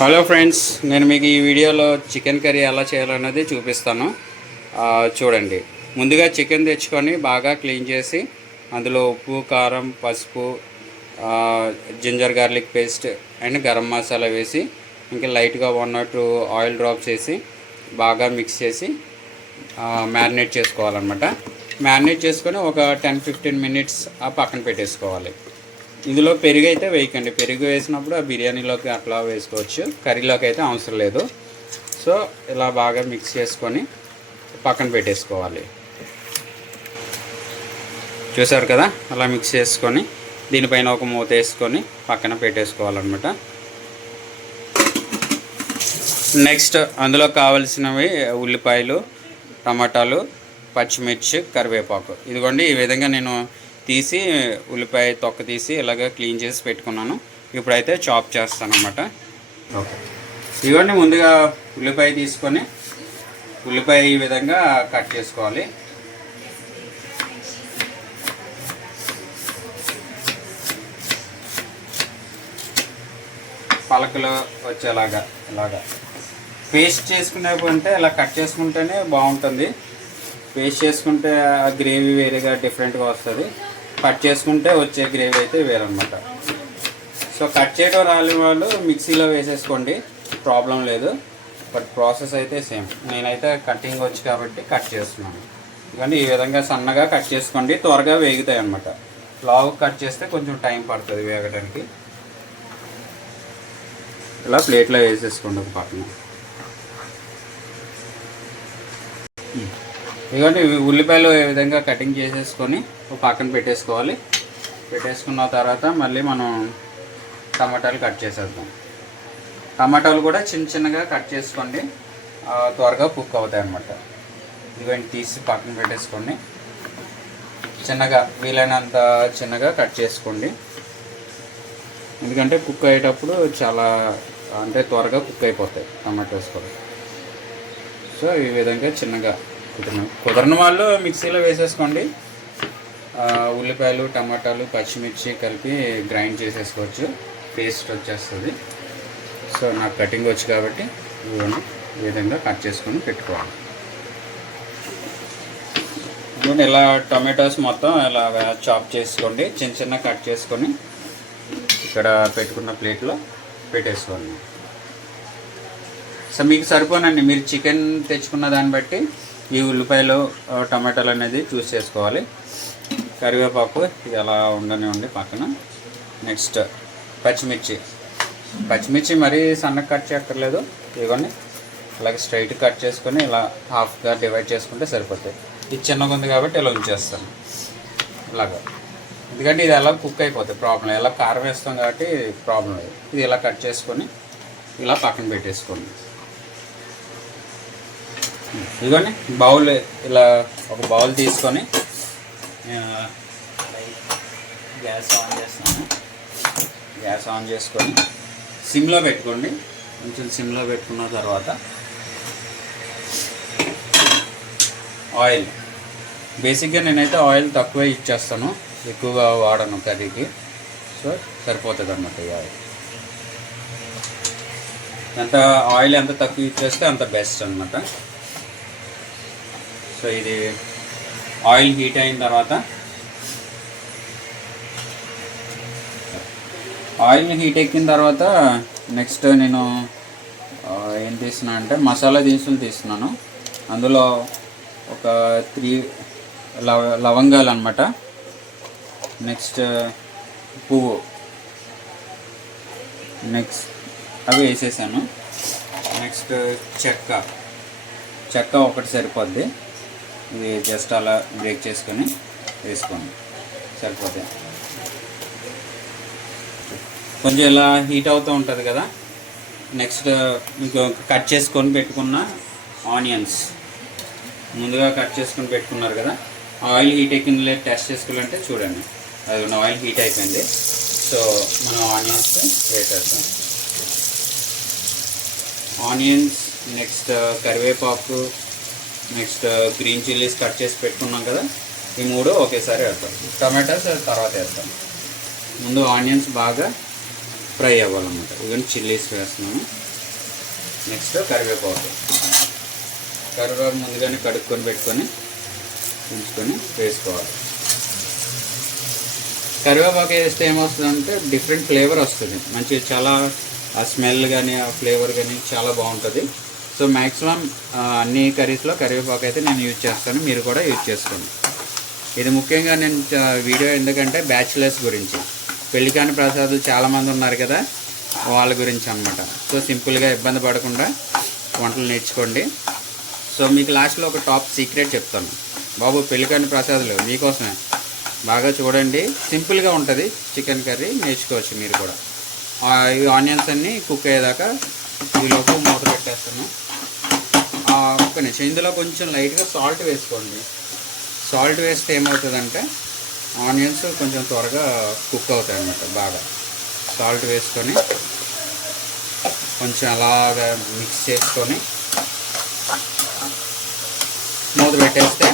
Hello friends నేను మీకు ఈ వీడియోలో చికెన్ కర్రీ ఎలా చేయాలన్నది చూపిస్తాను. చూడండి. ముందుగా చికెన్ తెచ్చుకొని బాగా క్లీన్ చేసి అందులో ఉప్పు కారం పసుపు ginger garlic paste and garam masala వేసి ఇంకా లైట్గా one or two oil drops చేసి బాగా మిక్స్ చేసి మ్యారినేట్ చేసుకోవాలన్నమాట. మ్యారినేట్ చేసుకొని ఒక టెన్ ఫిఫ్టీన్ మినిట్స్ ఆ పక్కన పెట్టేసుకోవాలి. ఇందులో పెరుగు అయితే వేయకండి. పెరుగు వేసినప్పుడు ఆ బిర్యానీలోకి అట్లా వేసుకోవచ్చు. కర్రీలోకి అయితే అవసరం లేదు. సో ఇలా బాగా మిక్స్ చేసుకొని పక్కన పెట్టేసుకోవాలి. చూసారు కదా? అలా మిక్స్ చేసుకొని దీనిపైన ఒక మూత వేసుకొని పక్కన పెట్టేసుకోవాలన్నమాట. నెక్స్ట్ అందులో కావలసినవి ఉల్లిపాయలు టమాటాలు పచ్చిమిర్చి కరివేపాకు. ఇదిగోండి ఈ విధంగా నేను తీసి ఉల్లిపాయ తొక్క తీసి ఇలాగ క్లీన్ చేసి పెట్టుకున్నాను. ఇప్పుడైతే చాప్ చేస్తాను అనమాట ఓకే. ఇదిగోండి ముందుగా ఉల్లిపాయ తీసుకొని ఉల్లిపాయ ఈ విధంగా కట్ చేసుకోవాలి. పలకలు వచ్చేలాగా ఇలాగా. పేస్ట్ చేసుకునేప్పుడంటే ఇలా కట్ చేసుకుంటేనే బాగుంటుంది. పేస్ట్ చేసుకుంటే ఆ గ్రేవీ వేరేగా డిఫరెంట్గా వస్తుంది. కట్ చేసుకుంటే వచ్చే గ్రేవీ అయితే వేరనమాట సో కట్ చేయడం రాని వాళ్ళు మిక్సీలో వేసేసుకోండి ప్రాబ్లం లేదు. బట్ ప్రాసెస్ అయితే సేమ్. నేనైతే కటింగ్ వచ్చి కాబట్టి కట్ చేస్తున్నాను. కానీ ఈ విధంగా సన్నగా కట్ చేసుకోండి త్వరగా వేగుతాయి అనమాట లావు కట్ చేస్తే కొంచెం టైం పడుతుంది వేగడానికి. ఇలా ప్లేట్లో వేసేసుకోండి ఒక పక్కన. ఇదిగోండి ఇవి ఉల్లిపాయలు ఈ విధంగా కటింగ్ చేసేసుకొని ఒక పక్కన పెట్టేసుకోవాలి. పెట్టేసుకున్న తర్వాత మళ్ళీ మనం టమాటాలు కట్ చేసేద్దాం. టమాటాలు కూడా చిన్న చిన్నగా కట్ చేసుకోండి. త్వరగా కుక్ అవుతాయి అన్నమాట. ఇదిగోండి తీసి పక్కన పెట్టేసుకోండి. చిన్నగా వీలైనంత చిన్నగా కట్ చేసుకోండి. ఎందుకంటే కుక్ అయ్యేటప్పుడు చాలా అంటే త్వరగా కుక్ అయిపోతాయి టమాటోస్ కూడా. సో ఈ విధంగా చిన్నగా కుదిరిన కుదరని వాళ్ళు మిక్సీలో వేసేసుకోండి. ఉల్లిపాయలు టమాటాలు పచ్చిమిర్చి కలిపి గ్రైండ్ చేసేసుకోవచ్చు. పేస్ట్ వచ్చేస్తుంది. సో నాకు కటింగ్ వచ్చు కాబట్టి ఇవన్నీ ఈ విధంగా కట్ చేసుకొని పెట్టుకోవాలి. ఇప్పుడు ఇలా టొమాటోస్ మొత్తం ఇలా చాప్ చేసుకోండి. చిన్న చిన్న కట్ చేసుకొని ఇక్కడ పెట్టుకున్న ప్లేట్లో పెట్టేసుకోండి. సో మీకు సరిపోనండి. మీరు చికెన్ తెచ్చుకున్న దాన్ని బట్టి ఈ ఉల్లిపాయలు టమాటాలు అనేది చూస్ చేసుకోవాలి. కరివేపాకు ఇది అలా ఉండని ఉండి పక్కన. నెక్స్ట్ పచ్చిమిర్చి. పచ్చిమిర్చి మరీ సన్నగా కట్ చేయక్కర్లేదు ఇదిగోండి. అలాగే స్ట్రైట్ కట్ చేసుకొని ఇలా హాఫ్గా డివైడ్ చేసుకుంటే సరిపోతాయి. ఇది చిన్నగా ఉంది కాబట్టి ఇలా ఉంచేస్తాను. ఇలాగా. ఎందుకంటే ఇది ఎలా కుక్ అయిపోతుంది ప్రాబ్లం ఎలా కారం వేస్తాం కాబట్టి ప్రాబ్లం లేదు. ఇది ఇలా కట్ చేసుకొని ఇలా పక్కన పెట్టేసుకోండి. ఇదిగోండి బౌల్ ఇలా ఒక బౌల్ తీసుకొని గ్యాస్ ఆన్ చేస్తున్నాను గ్యాస్ ఆన్ చేసుకొని సిమ్లో పెట్టుకోండి. కొంచెం సిమ్లో పెట్టుకున్న తర్వాత ఆయిల్. బేసిక్గా నేనైతే ఆయిల్ తక్కువే ఇచ్చేస్తాను. ఎక్కువగా వాడను కర్రీకి. సో సరిపోతుంది అన్నమాట ఈ ఆయిల్. ఎంత ఆయిల్ ఎంత తక్కువ ఇచ్చేస్తే అంత బెస్ట్ అనమాట సో ఇది ఆయిల్ హీట్ అయిన తర్వాత ఆయిల్ హీట్ ఎక్కిన తర్వాత నెక్స్ట్ నేను ఏం తీస్తున్నా అంటే మసాలా దినుసులు తీస్తున్నాను. అందులో ఒక త్రీ లవ లవంగాలు అనమాట నెక్స్ట్ పువ్వు. నెక్స్ట్ అవి వేసేసాను. నెక్స్ట్ చెక్క. చెక్క ఒకటి సరిపోద్ది. ఇది జస్ట్ అలా బ్రేక్ చేసుకొని వేసుకోండి. సరిపోతాయి కొంచెం ఇలా హీట్ అవుతూ ఉంటుంది కదా. నెక్స్ట్ ఇంకొక కట్ చేసుకొని పెట్టుకున్న ఆనియన్స్ ముందుగా కట్ చేసుకొని పెట్టుకున్నారు కదా. ఆయిల్ హీట్ ఎక్కింది లేదు టెస్ట్ చేసుకోవాలంటే చూడండి. అది ఉన్న ఆయిల్ హీట్ అయిపోయింది. సో మనం ఆనియన్స్ వేసేస్తాం ఆనియన్స్ నెక్స్ట్ కరివేపాకు నెక్స్ట్ గ్రీన్ చిల్లీస్ కట్ చేసి పెట్టుకున్నాం కదా ఈ మూడు ఒకేసారి వేస్తాం టమాటాస్ తర్వాత వేస్తాం ముందు ఆనియన్స్ బాగా ఫ్రై అవ్వాలన్నమాట. ఇవన్నీ చిల్లీస్ వేస్తున్నాము. నెక్స్ట్ కరివేపాకు. కరివేపాకు ముందుగానే కడుక్కొని పెట్టుకొని ఉంచుకొని వేసుకోవాలి. కరివేపాకు వేస్తే ఏమొస్తుందంటే డిఫరెంట్ ఫ్లేవర్ వస్తుంది. మంచి చాలా ఆ స్మెల్ కానీ ఆ ఫ్లేవర్ కానీ చాలా బాగుంటుంది. సో మ్యాక్సిమం అన్ని కర్రీస్లో కరివేపాకు అయితే నేను యూజ్ చేస్తాను. మీరు కూడా యూజ్ చేసుకోండి. ఇది ముఖ్యంగా నేను వీడియో ఎందుకంటే బ్యాచిలర్స్ గురించి. పెళ్ళి కాని ప్రసాదులు చాలామంది ఉన్నారు కదా వాళ్ళ గురించి అనమాట సో సింపుల్గా ఇబ్బంది పడకుండా వంటలు నేర్చుకోండి. సో మీకు లాస్ట్లో ఒక టాప్ సీక్రెట్ చెప్తాను. బాబు పెళ్ళికాని ప్రసాదులు మీకోసమే. బాగా చూడండి. సింపుల్గా ఉంటుంది. చికెన్ కర్రీ నేర్చుకోవచ్చు మీరు కూడా. ఈ ఆనియన్స్ అన్నీ కుక్ అయ్యేదాకా ఈలోపు మూత పెట్టేస్తాను. ఒక్క నిమిషం. ఇందులో కొంచెం లైట్గా సాల్ట్ వేసుకోండి. సాల్ట్ వేస్తే ఏమవుతుందంటే ఆనియన్స్ కొంచెం త్వరగా కుక్ అవుతాయి అన్నమాట బాగా. సాల్ట్ వేసుకొని కొంచెం అలాగా మిక్స్ చేసుకొని మూత పెట్టేస్తే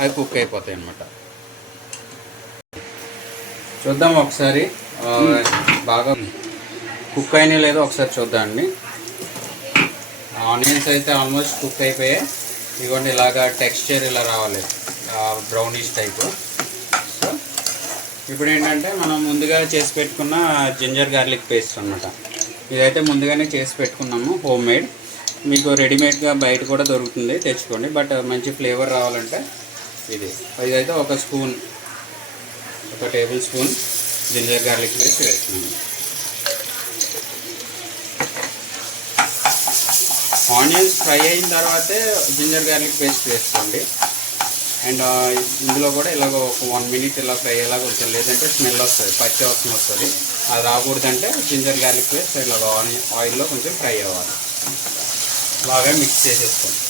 అవి కుక్ అయిపోతాయి అన్నమాట చూద్దాం ఒకసారి బాగా కుక్ అయినా లేదో ఒకసారి చూద్దామండి ఆనియన్స్ అయితే ఆల్మోస్ట్ కుక్ అయిపోయాయి ఇదిగోండి ఇలాగా టెక్స్చర్ ఇలా రావాలి. బ్రౌనిష్ టైపు సో ఇప్పుడు ఏంటంటే మనం ముందుగా చేసి పెట్టుకున్న జింజర్ గార్లిక్ పేస్ట్ అనమాట ఇదైతే ముందుగానే చేసి పెట్టుకున్నాము హోమ్ మేడ్. మీకు రెడీమేడ్గా బయట కూడా దొరుకుతుంది తెచ్చుకోండి. బట్ మంచి ఫ్లేవర్ రావాలంటే ఇది. ఇదైతే ఒక స్పూన్ ఒక table spoon ginger garlic paste వేస్తున్నాము. ఆనియన్స్ ఫ్రై అయిన తర్వాతే జింజర్ గార్లిక్ పేస్ట్ వేసుకోండి. అండ్ ఇందులో కూడా ఇలాగ ఒక వన్ మినిట్ ఇలా ఫ్రై అయ్యేలాగా ఉంటుంది లేదంటే స్మెల్ వస్తుంది పచ్చి వాసన వస్తుంది. అది రాకూడదంటే జింజర్ గార్లిక్ పేస్ట్ ఇలాగ ఆనియన్ ఆయిల్లో కొంచెం ఫ్రై అవ్వాలి. బాగా మిక్స్ చేసేసుకోండి.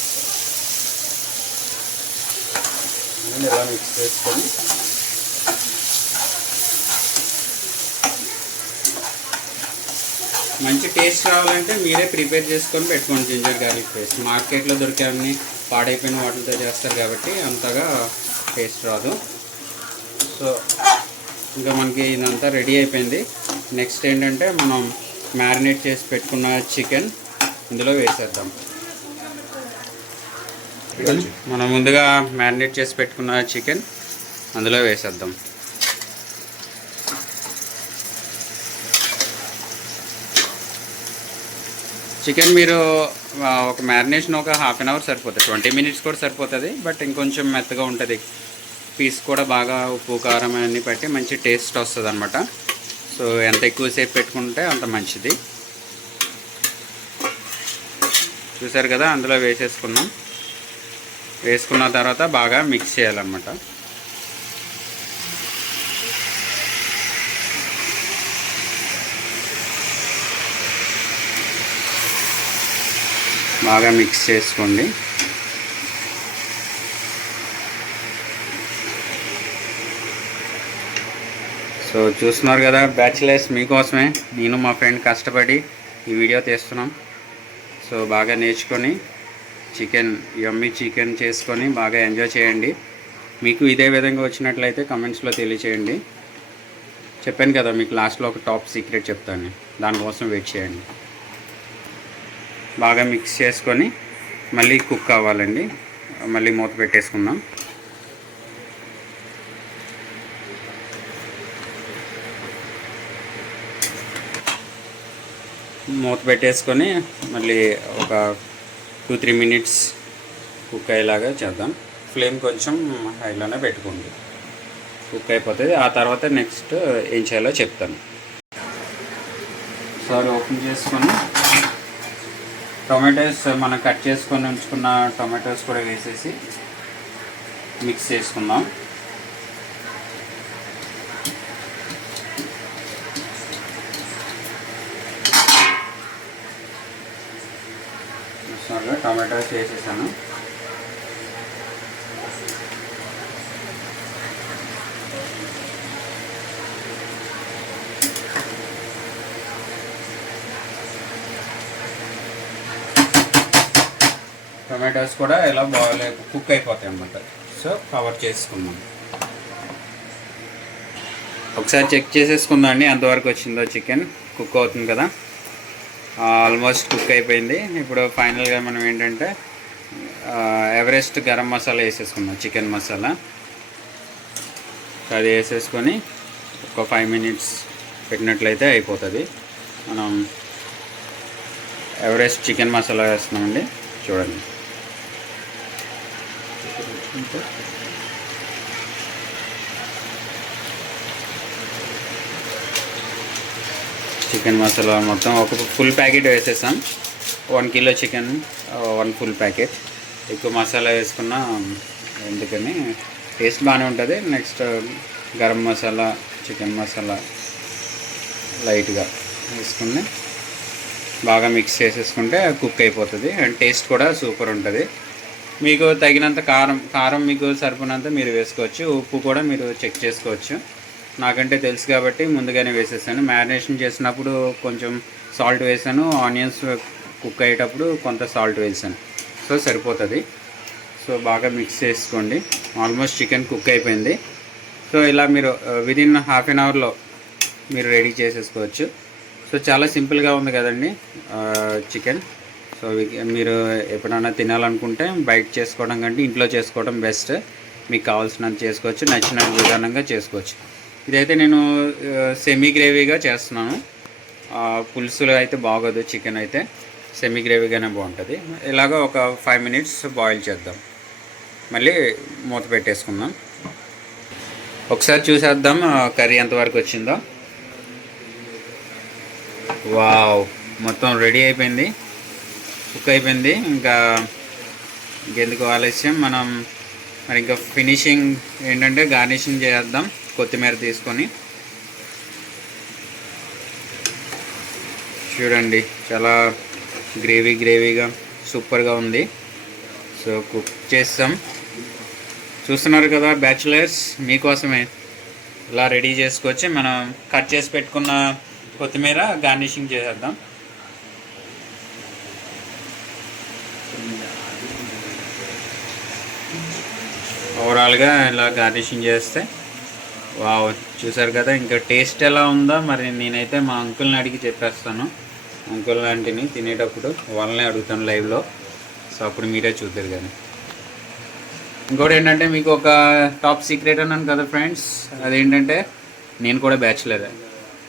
ఇలా మిక్స్ చేసుకొని మంచి టేస్ట్ రావాలంటే మీరే ప్రిపేర్ చేసుకొని పెట్టుకోండి జింజర్ గార్లిక్ పేస్ట్. మార్కెట్లో దొరికే అన్ని పాడైపోయిన వాటితో చేస్తారు కాబట్టి అంతగా టేస్ట్ రాదు. సో ఇంకా మనకి ఇదంతా రెడీ అయిపోయింది. నెక్స్ట్ ఏంటంటే మనం మ్యారినేట్ చేసి పెట్టుకున్న చికెన్ ఇందులో వేసేద్దాం. మనం ముందుగా మ్యారినేట్ చేసి పెట్టుకున్న చికెన్ అందులో వేసేద్దాం. చికెన్ మీరు ఒక మ్యారినేషన్ ఒక హాఫ్ అన్ అవర్ సరిపోతుంది. ట్వంటీ మినిట్స్ కూడా సరిపోతుంది బట్ ఇంకొంచెం మెత్తగా ఉంటుంది. పీస్ కూడా బాగా ఉప్పు కారం అన్నీ పెట్టి మంచి టేస్ట్ వస్తుంది అనమాట సో ఎంత ఎక్కువసేపు పెట్టుకుంటే అంత మంచిది. చూసారు కదా అందులో వేసేసుకున్నాం. వేసుకున్న తర్వాత బాగా మిక్స్ చేయాలన్నమాట. బాగా మిక్స్ చేసుకోండి. సో చూస్తున్నారు కదా బ్యాచిలర్స్ మీకోసమే. నేను మా ఫ్రెండ్ కష్టపడి ఈ వీడియో తీస్తున్నాం. సో బాగా నేర్చుకొని చికెన్ యమ్మీ చికెన్ చేసుకొని బాగా ఎంజాయ్ చేయండి. మీకు ఇదే విధంగా వచ్చినట్లయితే కమెంట్స్లో తెలియచేయండి. చెప్పాను కదా మీకు లాస్ట్లో ఒక టాప్ సీక్రెట్ చెప్తాను. దానికోసం వెయిట్ చేయండి. బాగా మిక్స్ చేసుకొని మళ్ళీ కుక్ కావాలండి మళ్ళీ మూత పెట్టేసుకుందాం. మూత పెట్టేసుకొని మళ్ళీ ఒక టూ త్రీ మినిట్స్ కుక్ అయ్యేలాగా చేద్దాం. ఫ్లేమ్ కొంచెం హైలోనే పెట్టుకోండి. కుక్ అయిపోతుంది. ఆ తర్వాత నెక్స్ట్ ఏం చేయాలో చెప్తాను. సారీ ఓపెన్ చేసుకొని టొమాటోస్ మనం కట్ చేసుకొని ఉంచుకున్న టొమాటోస్ కూడా వేసేసి మిక్స్ చేసుకుందాం చూస్తున్నారు టొమాటోస్ వేసేసాను టొమాటోస్ కూడా ఇలా బాయిల్ కుక్ అయిపోతాయి అన్నమాట. సో కవర్ చేసుకుందాం. ఒకసారి చెక్ చేసేసుకుందాం అండి. ఎంతవరకు వచ్చిందో చికెన్ కుక్ అవుతుంది కదా. ఆల్మోస్ట్ కుక్ అయిపోయింది. ఇప్పుడు ఫైనల్గా మనం ఏంటంటే ఎవరెస్ట్ గరం మసాలా వేసేసుకుందాం చికెన్ మసాలా. అది వేసేసుకొని ఒక ఫైవ్ మినిట్స్ పెట్టినట్లయితే అయిపోతుంది. మనం ఎవరెస్ట్ చికెన్ మసాలా వేస్తున్నామండి. చూడండి. చికెన్ మసాలా మొత్తం ఒక ఫుల్ ప్యాకెట్ వేసేసాం. One kilo chicken one full packet ఎక్కువ మసాలా వేసుకున్నా ఎందుకని టేస్ట్ బాగానే ఉంటుంది. నెక్స్ట్ గరం మసాలా చికెన్ మసాలా లైట్గా వేసుకుని బాగా మిక్స్ చేసేసుకుంటే కుక్ అయిపోతుంది. అండ్ టేస్ట్ కూడా సూపర్ ఉంటుంది. మీకు తగినంత కారం కారం మీకు సరిపడినంత మీరు వేసుకోవచ్చు. ఉప్పు కూడా మీరు చెక్ చేసుకోవచ్చు. నాకంటే తెలుసు కాబట్టి ముందుగానే వేసేసాను. మ్యారినేషన్ చేసినప్పుడు కొంచెం సాల్ట్ వేసాను. ఆనియన్స్ కుక్ అయ్యేటప్పుడు కొంత సాల్ట్ వేసాను. సో సరిపోతుంది. సో బాగా మిక్స్ చేసుకోండి. ఆల్మోస్ట్ చికెన్ కుక్ అయిపోయింది. సో ఇలా మీరు విదిన్ హాఫ్ అన్ అవర్లో మీరు రెడీ చేసేసుకోవచ్చు. సో చాలా సింపుల్గా ఉంది కదండి చికెన్ సో మీరు ఎప్పుడైనా తినాలనుకుంటే బయట చేసుకోవడం కంటే ఇంట్లో చేసుకోవడం బెస్ట్. మీకు కావాల్సినంత చేసుకోవచ్చు నచ్చిన విధానంగా చేసుకోవచ్చు. ఇదైతే నేను సెమీ గ్రేవీగా చేస్తున్నాను. ఆ, పులుసులో అయితే బాగోదు చికెన్ అయితే. సెమీ గ్రేవీగానే బాగుంటుంది. ఇలాగ ఒక ఫైవ్ మినిట్స్ బాయిల్ చేద్దాం. మళ్ళీ మూత పెట్టేసుకుందాం. ఒకసారి చూసేద్దాం కర్రీ ఎంతవరకు వచ్చిందో. వావ్! మొత్తం రెడీ అయిపోయింది. కుక్ అయిపోయింది. ఇంకా ఇంకెందుకు ఆలస్యం. మనం మరి ఇంకా ఫినిషింగ్ ఏంటంటే గార్నిషింగ్ చేద్దాం కొత్తిమీర తీసుకొని. చూడండి చాలా గ్రేవీ గ్రేవీగా సూపర్గా ఉంది. సో కుక్ చేస్తాం. చూస్తున్నారు కదా బ్యాచులర్స్ మీకోసమే. ఇలా రెడీ చేసుకొచ్చి మనం కట్ చేసి పెట్టుకున్న కొత్తిమీర గార్నిషింగ్ చేసేద్దాం. ఓవరాల్గా ఇలా గార్నిషింగ్ చేస్తే వావ్ చూసారు కదా ఇంకా టేస్ట్ ఎలా ఉందో మరి నేనైతే మా అంకుల్ని అడిగి చెప్పేస్తాను. అంకుల్ లాంటిని తినేటప్పుడు వాళ్ళనే అడుగుతాను లైవ్లో. సో అప్పుడు మీరే చూద్దరు కానీ. ఇంకోటి ఏంటంటే మీకు ఒక టాప్ సీక్రెట్ అన్నాను కదా ఫ్రెండ్స్ అదేంటంటే నేను కూడా బ్యాచులరే.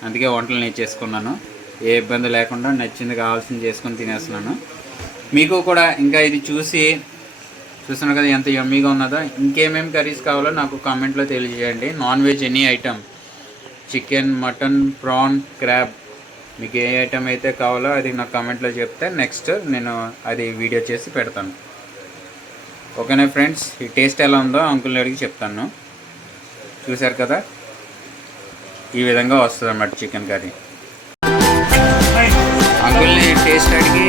అందుకే వంటలు నేను చేసుకున్నాను. ఏ ఇబ్బంది లేకుండా నచ్చింది కావాల్సింది చేసుకొని తినేస్తున్నాను. మీకు కూడా ఇంకా ఇది చూసి చూస్తున్నారు కదా ఎంత యమ్మీగా ఉన్నదో? ఇంకేమేమి కర్రీస్ కావాలో నాకు కామెంట్లో తెలియజేయండి. Non veg any item chicken mutton prawn crab మీకు ఏ ఐటమ్ అయితే కావాలో అది నాకు కామెంట్లో చెప్తే నెక్స్ట్ నేను అది వీడియో చేసి పెడతాను. ఓకేనా ఫ్రెండ్స్ ఈ టేస్ట్ ఎలా ఉందో అంకుల్ని అడిగి చెప్తాను. చూశారు కదా? ఈ విధంగా వస్తుంది అన్నమాట చికెన్ కర్రీ అంకుల్ని టేస్ట్ అడిగి